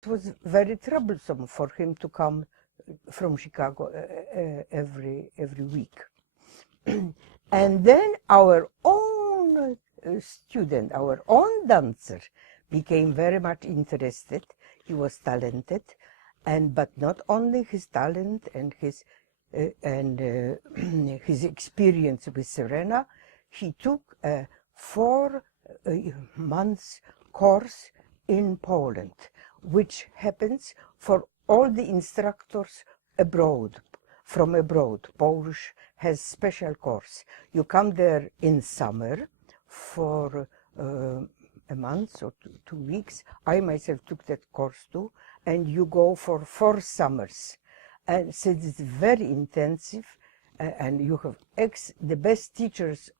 It was very troublesome for him to come from Chicago every week. And then our own student, our own dancer, became very much interested. He was talented, but not only his talent and his his experience with Serena, he took a 4 months course in Poland, which happens for all the instructors abroad, from abroad. Polish has special course. You come there in summer for a month or 2 weeks. I myself took that course too, and you go for 4 summers. And so it's very intensive, and you have the best teachers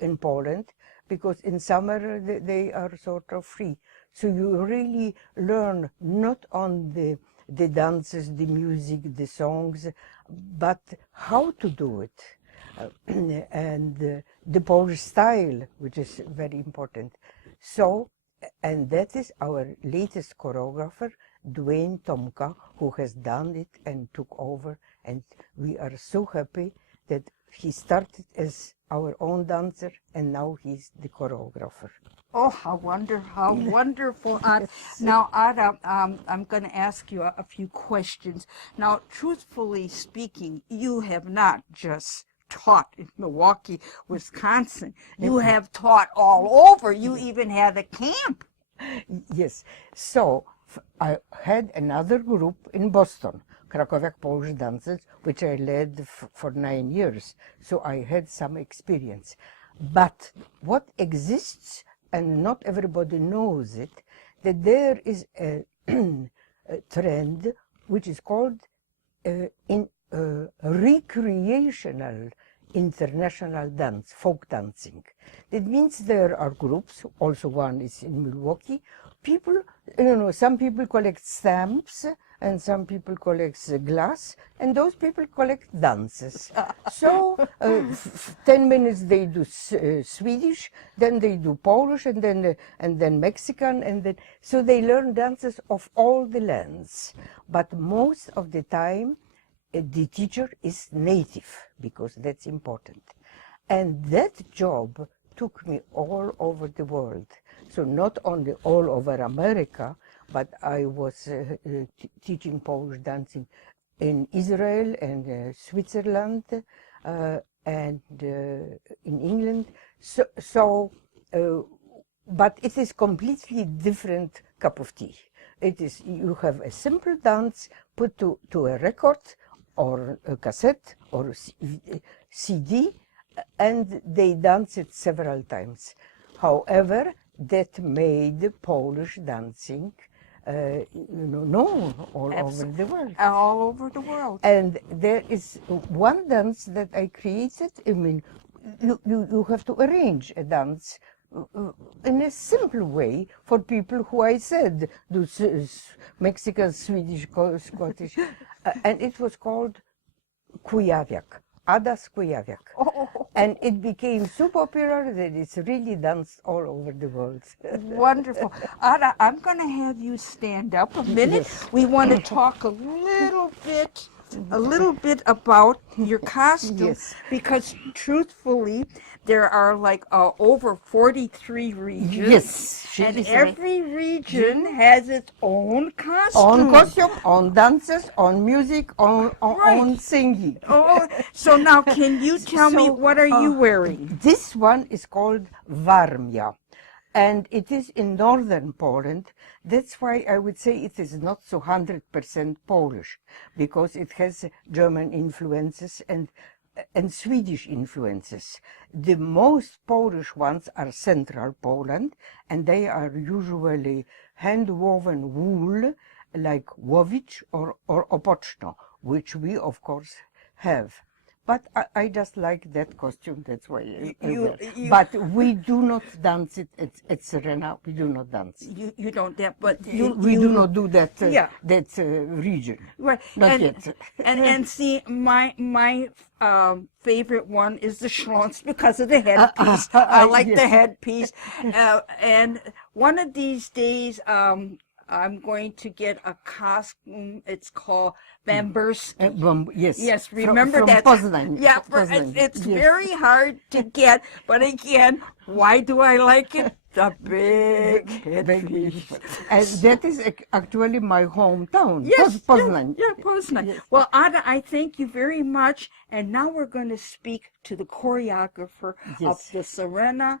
in Poland, because in summer they are sort of free. So you really learn not on the dances, the music, the songs, but how to do it. And the Polish style, which is very important. So, and that is our latest choreographer, Dwayne Tomka, who has done it and took over, and we are so happy that he started as our own dancer and now he's the choreographer. Oh, how wonderful, Ada. Now, Ada, I'm going to ask you a few questions. Now, truthfully speaking, you have not just taught in Milwaukee, Wisconsin. You have taught all over. You even had a camp. Yes. So I had another group in Boston, Krakowiak Polish Dancers, which I led for 9 years. So I had some experience. But what exists, and not everybody knows it, that there is a trend which is called recreational international dance, folk dancing. That means there are groups, also one is in Milwaukee. People, some people collect stamps and some people collect glass, and those people collect dances. So 10 minutes they do Swedish, then they do Polish, and then Mexican, and then so they learn dances of all the lands. But most of the time, the teacher is native, because that's important. And that job took me all over the world. So not only all over America, but I was teaching Polish dancing in Israel and Switzerland and in England. But it is completely different cup of tea. It is, you have a simple dance put to a record or a cassette or CD, and they dance it several times. However, that made Polish dancing known all over the world. All over the world. And there is one dance that I created. I mean, you have to arrange a dance in a simple way for people who I said do Mexican, Swedish, Scottish, and it was called Kujawiak, Ada's Kujawiak. Oh. And it became so popular that it's really danced all over the world. Wonderful. Ada, I'm going to have you stand up a minute. Yes. We want to talk a little bit about your costume, Yes. because truthfully, there are like over 43 regions. Yes. And every region has its own costume. On costume, on dances, on music, on Right. singing. Oh, so now can you tell me, what are you wearing? This one is called Warmia, and it is in northern Poland. That's why I would say it is not so 100% Polish, because it has German influences and Swedish influences. The most Polish ones are central Poland, and they are usually hand-woven wool, like Łowicz or Opoczno, which we, of course, have. But I just like that costume, that's why I wear. But we do not dance it at Serena, we do not dance. You don't dance, but We do not do that, Yeah. that region. Right. Not yet. And see, my favorite one is the schlons because of the headpiece. I like the yes. headpiece. And one of these days, I'm going to get a costume. It's called Bambers. Yes. Yes, remember from that. Poznan. Yeah, Poznan. it's Yes. very hard to get. But again, why do I like it? The big headpiece. And that is actually my hometown. Yes, Poznan. yeah, Poznan. Yes. Well, Ada, I thank you very much. And now we're going to speak to the choreographer of Yes. the Serena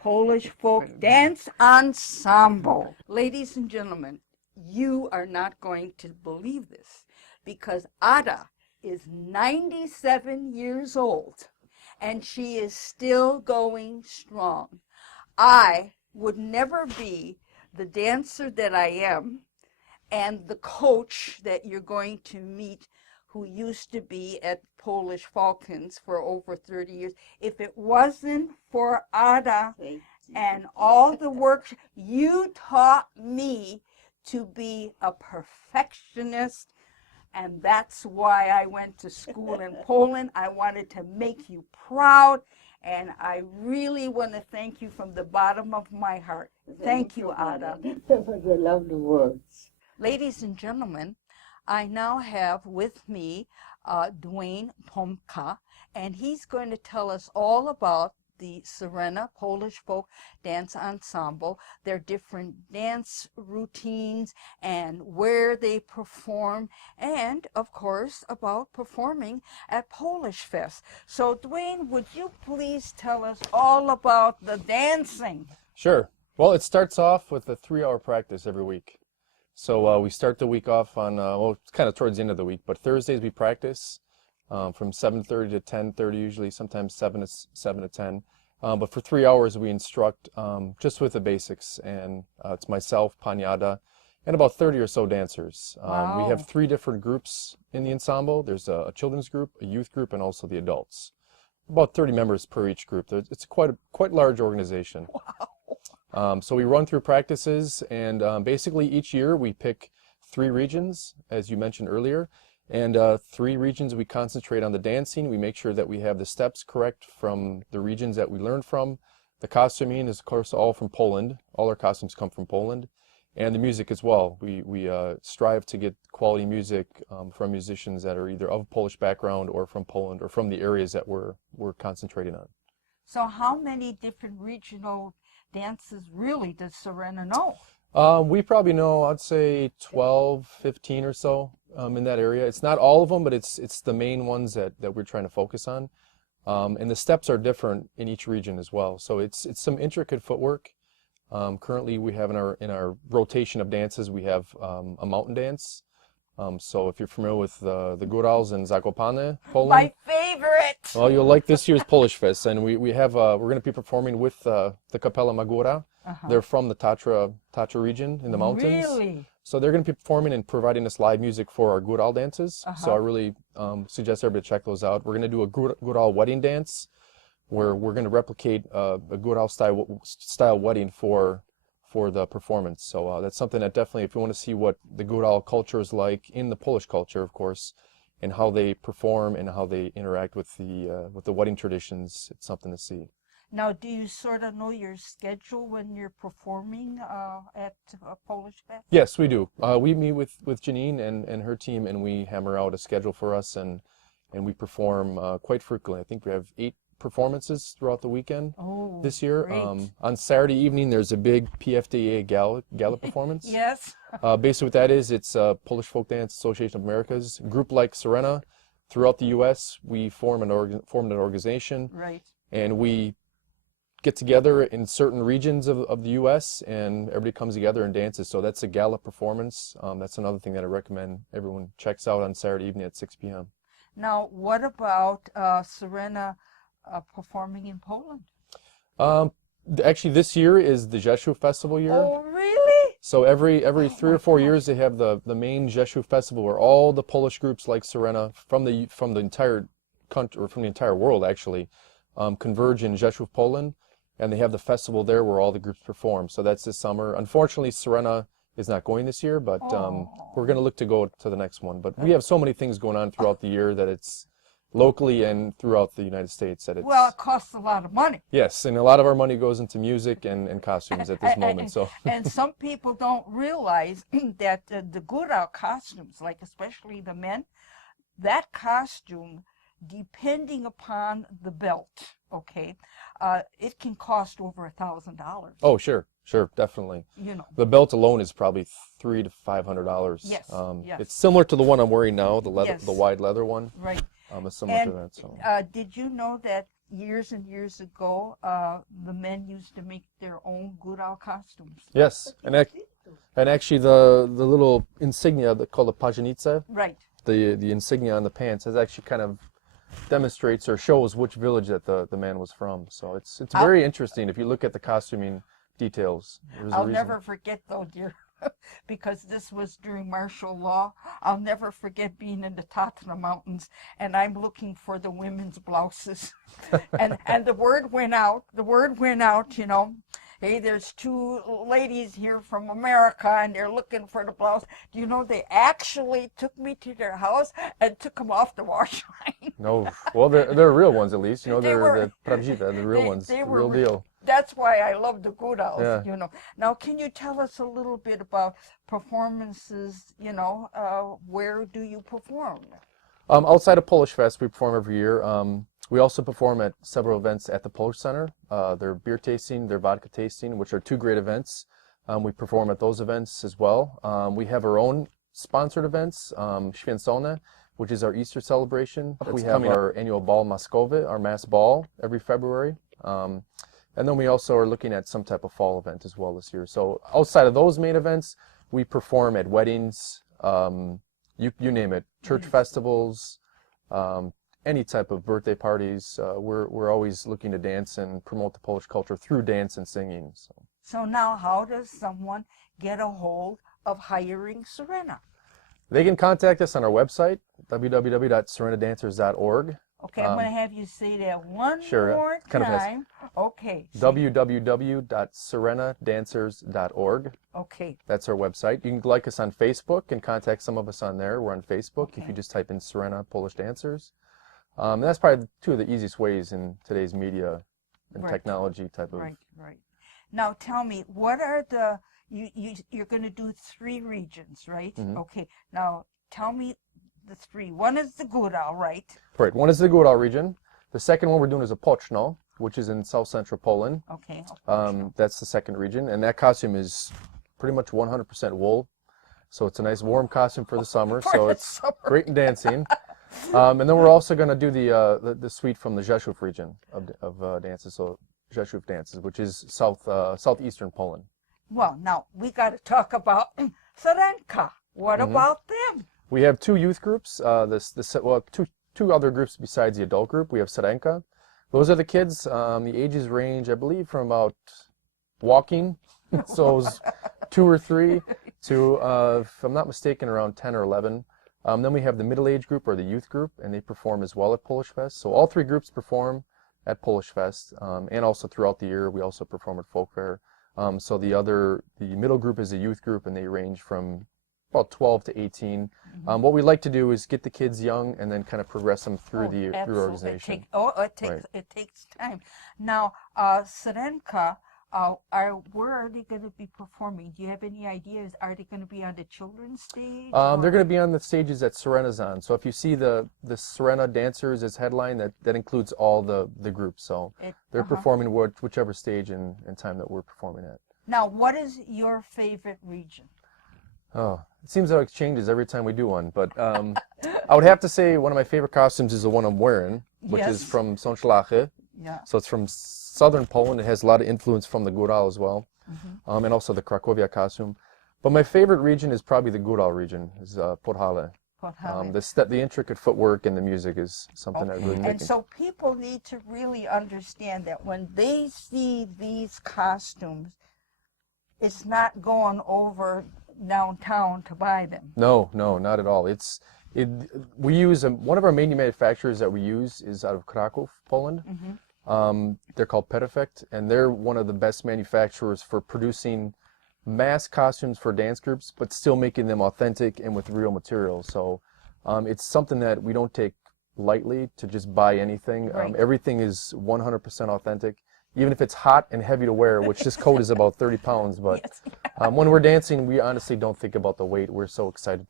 Polish Folk Dance Ensemble. Ladies and gentlemen, you are not going to believe this because Ada is 97 years old and she is still going strong. I would never be the dancer that I am and the coach that you're going to meet who used to be at Polish Falcons for over 30 years, if it wasn't for Ada and all the work you taught me to be a perfectionist, and that's why I went to school in Poland. I wanted to make you proud, and I really want to thank you from the bottom of my heart. Thank you, Ada. For the lovely words. Ladies and gentlemen, I now have with me Dwayne Tomka, and he's going to tell us all about the Serena Polish Folk Dance Ensemble, their different dance routines and where they perform, and of course about performing at Polish Fest. So Dwayne, would you please tell us all about the dancing? Sure. Well, it starts off with a 3-hour practice every week. So we start the week off on, well, it's kind of towards the end of the week, but Thursdays we practice from 7:30 to 10:30 usually, sometimes 7 to 10. But for 3 hours we instruct just with the basics, and it's myself, Paniada, and about 30 or so dancers. Wow. We have 3 different groups in the ensemble. There's a children's group, a youth group, and also the adults. About 30 members per each group. It's quite large organization. Wow. So we run through practices, and basically each year we pick 3 regions, as you mentioned earlier, and 3 regions we concentrate on the dancing. We make sure that we have the steps correct from the regions that we learn from. The costuming is, of course, all from Poland. All our costumes come from Poland, and the music as well. We strive to get quality music from musicians that are either of Polish background or from Poland or from the areas that we're concentrating on. So how many different regional dances really does Serena know? We probably know, I'd say 12, 15 or so in that area. It's not all of them, but it's the main ones that we're trying to focus on. And the steps are different in each region as well. So it's some intricate footwork. Currently we have in our rotation of dances, we have a mountain dance. So if you're familiar with the Górals in Zakopane, Poland. My favorite! Well, you'll like this year's Polish Fest, and we're going to be performing with the Kapela Magura. They're from the Tatra region in the mountains. Really? So they're going to be performing and providing us live music for our Góral dances. So I really suggest everybody check those out. We're going to do a Góral wedding dance, where we're going to replicate a Góral style wedding for the performance. So that's something that definitely, if you want to see what the Góral culture is like in the Polish culture, of course, and how they perform and how they interact with the wedding traditions, it's something to see. Now, do you sort of know your schedule when you're performing at Polish Fest? Yes, we do. We meet with Janine and her team, and we hammer out a schedule for us, and we perform quite frequently. I think we have 8 performances throughout the weekend this year. Great. On Saturday evening, there's a big PFDA gala performance. Yes. Basically what that is, it's Polish Folk Dance Association of America's. A group like Serena throughout the U.S., we formed an organization. Right. And we get together in certain regions of the U.S., and everybody comes together and dances. So that's a gala performance. That's another thing that I recommend everyone checks out on Saturday evening at 6 p.m. Now, what about Serena performing in Poland? Actually, this year is the Rzeszów Festival year. Oh, really? So every 3 or 4 years, they have the main Rzeszów Festival, where all the Polish groups like Serena from the entire country, or from the entire world actually, converge in Rzeszów, Poland, and they have the festival there where all the groups perform. So that's this summer. Unfortunately, Serena is not going this year, but we're going to look to go to the next one. But we have so many things going on throughout the year that it's locally and throughout the United States. That it's, Well, it costs a lot of money. yes, and a lot of our money goes into music and costumes at this moment. So And some people don't realize that the Gurao costumes, like especially the men, that costume, depending upon the belt, okay, it can cost over $1,000. oh, sure, definitely. You know. The belt alone is probably $300 to $500. Yes, yes. It's similar to the one I'm wearing now, the leather, Yes. the wide leather one. Right. It's similar And to that. So did you know that years and years ago, the men used to make their own Gurao costumes? yes, and actually the little insignia called the pajanica, Right. the insignia on the pants, has actually kind of demonstrates or shows which village that the man was from. So it's very interesting if you look at the costuming details. There's a I'll reason. never forget though, dear, because this was during martial law. I'll never forget being in the Tatana Mountains, and I'm looking for the women's blouses, and the word went out. The word went out, you know. Hey, there's two ladies here from America, and they're looking for the blouse. Do you know they actually took me to their house and took them off the wash line? No, well, they're real ones at least. You know, They they're were- the pravjiva, the real ones, they the were real deal. That's why I love the Guraos, Yeah. you know. Now, can you tell us a little bit about performances, you know, where do you perform? Outside of Polish Fest, we perform every year. We also perform at several events at the Polish Center. Their beer tasting, their vodka tasting, which are two great events. We perform at those events as well. We have our own sponsored events, Święcone, which is our Easter celebration. We have our annual ball Maskowy, our mass ball, every February. And then we also are looking at some type of fall event as well this year. So outside of those main events, we perform at weddings, you name it, church festivals, any type of birthday parties. We're always looking to dance and promote the Polish culture through dance and singing. So now, how does someone get a hold of hiring Serena? They can contact us on our website, www.serenadancers.org. Okay, I'm going to have you say that one Sure, more kind of fast. time. Okay. www.serenadancers.org. Okay. That's our website. You can like us on Facebook and contact some of us on there. We're on Facebook if Okay. you just type in Serena Polish Dancers. And that's probably two of the easiest ways in today's media and Right. technology type of. Right, right. Now tell me, what are the, you're going to do 3 regions, right? Mhm. Okay. Now tell me the 3. One is the Gurao, right? Right. One is the Górał region. The second one we're doing is a Poczno, which is in south central Poland. Okay. That's the second region, and that costume is pretty much 100% wool. So it's a nice warm costume for the summer. For So the it's summer. great in dancing. And then we're also going to do the suite from the Rzeszów region of dances. So Rzeszów dances, which is southeastern Poland. Well, now we got to talk about Sarenka. What Mm-hmm. about them? We have 2 youth groups. Two other groups besides the adult group. We have Sarenka. Those are the kids. The ages range, I believe, from about walking, so it was 2 or 3, to, if I'm not mistaken, around 10 or 11. Then we have the middle age group or the youth group, and they perform as well at Polish Fest. So all 3 groups perform at Polish Fest, and also throughout the year we also perform at Folk Fair. So the middle group is a youth group, and they range from about 12 to 18. What we like to do is get the kids young and then kind of progress them through the absolutely. organization. It takes time. Now, Sarenka, where are they going to be performing? Do you have any ideas? Are they going to be on the children's stage? They're going to be on the stages that Serena's on. So if you see the Serena Dancers as headline, that includes all the groups. So they're performing whichever stage and time that we're performing at. Now, what is your favorite region? Oh, it seems like it changes every time we do one. But I would have to say one of my favorite costumes is the one I'm wearing, which is Yes. from Sąchlachy. Yeah. So it's from southern Poland. It has a lot of influence from the Górał as well, and also the Cracovia costume. But my favorite region is probably the Górał region, is Podhale. The intricate footwork and the music is something I really And so people need to really understand that when they see these costumes, it's not going over downtown to buy them. No, not at all. We use one of our main manufacturers that we use is out of Kraków, Poland. They're called Perfect, and they're one of the best manufacturers for producing mass costumes for dance groups, but still making them authentic and with real materials. So it's something that we don't take lightly to just buy anything. Right. Everything is 100% authentic, even if it's hot and heavy to wear, which this coat is about 30 pounds. But Yes. when we're dancing, we honestly don't think about the weight. We're so excited